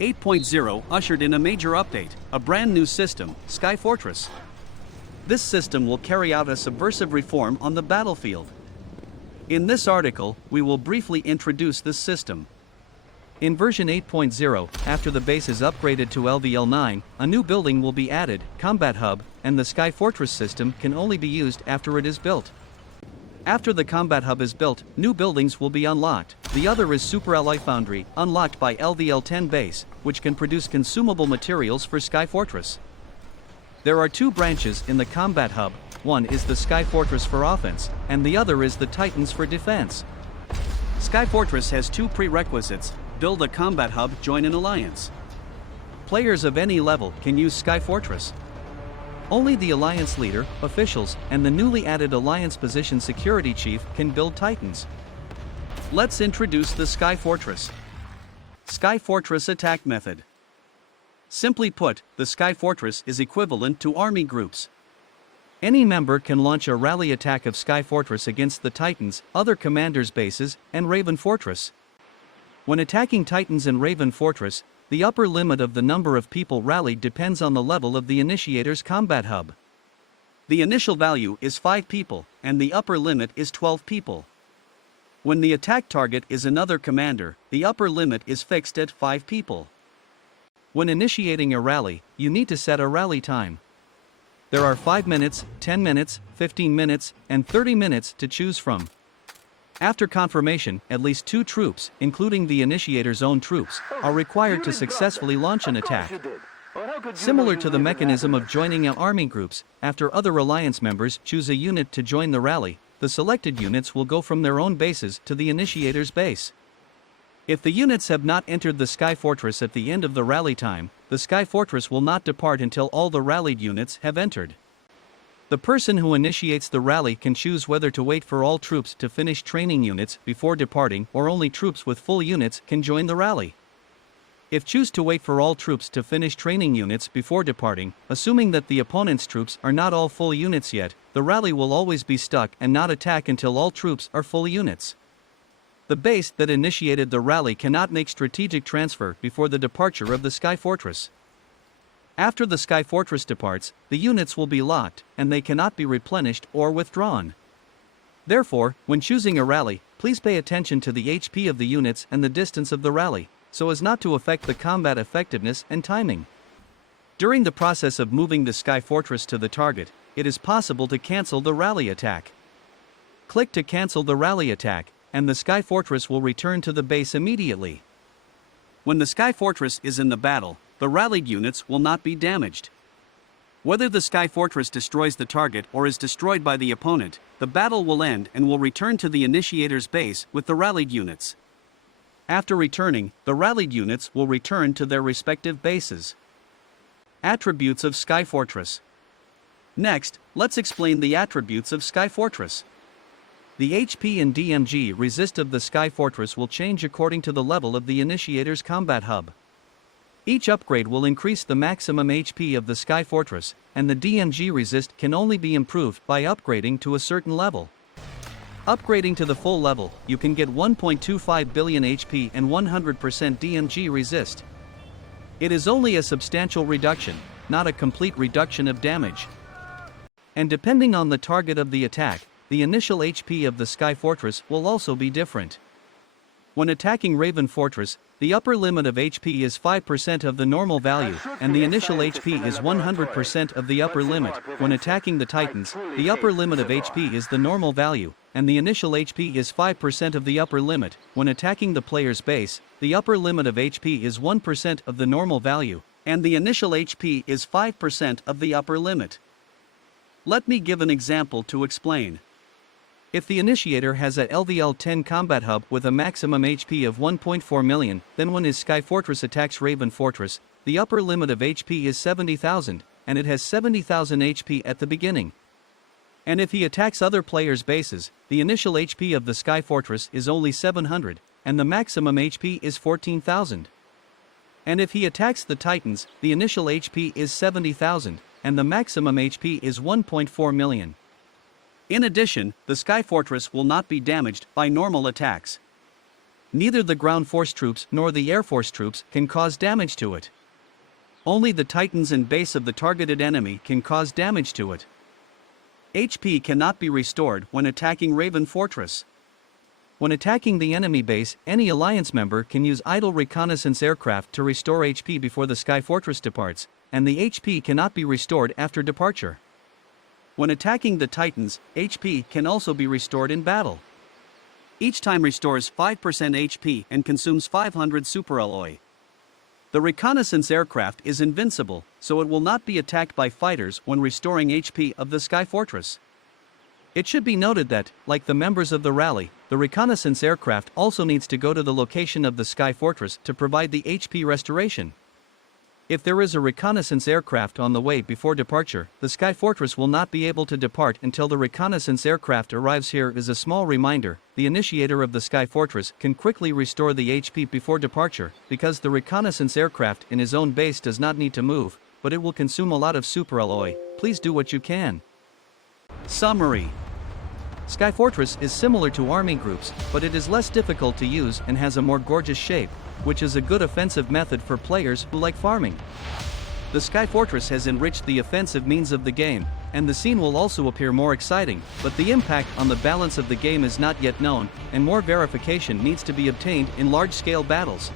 8.0 ushered in a major update, a brand new system, Skyfortress. This system will carry out a subversive reform on the battlefield. In this article, we will briefly introduce this system. In version 8.0, after the base is upgraded to LVL9, a new building will be added, Combat Hub, and the Skyfortress system can only be used after it is built. After the Combat Hub is built, new buildings will be unlocked. The other is Super Alloy Foundry, unlocked by LVL10 base, which can produce consumable materials for Skyfortress. There are two branches in the Combat Hub, one is the Skyfortress for offense, and the other is the Titans for defense. Skyfortress has two prerequisites: build a Combat Hub, join an alliance. Players of any level can use Skyfortress. Only the Alliance leader, officials, and the newly added Alliance position security chief can build Titans. Let's introduce the Skyfortress. Skyfortress attack method. Simply put, the Skyfortress is equivalent to army groups. Any member can launch a rally attack of Skyfortress against the Titans, other commanders' bases, and Raven Fortress. When attacking Titans and Raven Fortress, the upper limit of the number of people rallied depends on the level of the initiator's Combat Hub. The initial value is 5 people, and the upper limit is 12 people. When the attack target is another commander, the upper limit is fixed at 5 people. When initiating a rally, you need to set a rally time. There are 5 minutes, 10 minutes, 15 minutes, and 30 minutes to choose from. After confirmation, at least 2 troops, including the initiator's own troops, are required to successfully launch an attack. Similar to the mechanism of joining army groups, after other alliance members choose a unit to join the rally, the selected units will go from their own bases to the initiator's base. If the units have not entered the Skyfortress at the end of the rally time, the Skyfortress will not depart until all the rallied units have entered. The person who initiates the rally can choose whether to wait for all troops to finish training units before departing, or only troops with full units can join the rally. If choose to wait for all troops to finish training units before departing, assuming that the opponent's troops are not all full units yet, the rally will always be stuck and not attack until all troops are full units. The base that initiated the rally cannot make strategic transfer before the departure of the Skyfortress. After the Skyfortress departs, the units will be locked, and they cannot be replenished or withdrawn. Therefore, when choosing a rally, please pay attention to the HP of the units and the distance of the rally, so as not to affect the combat effectiveness and timing. During the process of moving the Skyfortress to the target, it is possible to cancel the rally attack. Click to cancel the rally attack, and the Skyfortress will return to the base immediately. When the Skyfortress is in the battle, the rallied units will not be damaged. Whether the Skyfortress destroys the target or is destroyed by the opponent, the battle will end and will return to the initiator's base with the rallied units. After returning, the rallied units will return to their respective bases. Attributes of Skyfortress. Next, let's explain the attributes of Skyfortress. The HP and DMG resist of the Skyfortress will change according to the level of the initiator's Combat Hub. Each upgrade will increase the maximum HP of the Skyfortress, and the DMG resist can only be improved by upgrading to a certain level. Upgrading to the full level, you can get 1.25 billion HP and 100% DMG resist. It is only a substantial reduction, not a complete reduction of damage. And depending on the target of the attack, the initial HP of the Skyfortress will also be different. When attacking Raven Fortress, the upper limit of HP is 5% of the normal value, and the initial HP is 100% of the upper limit. When attacking the Titans, the upper limit of HP is the normal value, and the initial HP is 5% of the upper limit. When attacking the player's base, the upper limit of HP is 1% of the normal value, and the initial HP is 5% of the upper limit. Let me give an example to explain. If the initiator has a LVL10 Combat Hub with a maximum HP of 1.4 million, then when his Skyfortress attacks Raven Fortress, the upper limit of HP is 70,000, and it has 70,000 HP at the beginning. And if he attacks other players' bases, the initial HP of the Skyfortress is only 700, and the maximum HP is 14,000. And if he attacks the Titans, the initial HP is 70,000, and the maximum HP is 1.4 million. In addition, the Skyfortress will not be damaged by normal attacks. Neither the ground force troops nor the air force troops can cause damage to it. Only the titans and base of the targeted enemy can cause damage to it. HP cannot be restored when attacking Raven Fortress. When attacking the enemy base, any alliance member can use idle reconnaissance aircraft to restore HP before the Skyfortress departs, and the HP cannot be restored after departure. When attacking the titans, HP can also be restored in battle. Each time restores 5% HP and consumes 500 superalloy. The reconnaissance aircraft is invincible, so it will not be attacked by fighters when restoring HP of the Skyfortress. It should be noted that, like the members of the rally, the reconnaissance aircraft also needs to go to the location of the Skyfortress to provide the HP restoration. If there is a reconnaissance aircraft on the way before departure, the Skyfortress will not be able to depart until the reconnaissance aircraft arrives. Here is a small reminder: the initiator of the Skyfortress can quickly restore the HP before departure, because the reconnaissance aircraft in his own base does not need to move, but it will consume a lot of superalloy. Please do what you can. Summary: Skyfortress is similar to army groups, but it is less difficult to use and has a more gorgeous shape, which is a good offensive method for players who like farming. The Skyfortress has enriched the offensive means of the game, and the scene will also appear more exciting, but the impact on the balance of the game is not yet known, and more verification needs to be obtained in large-scale battles.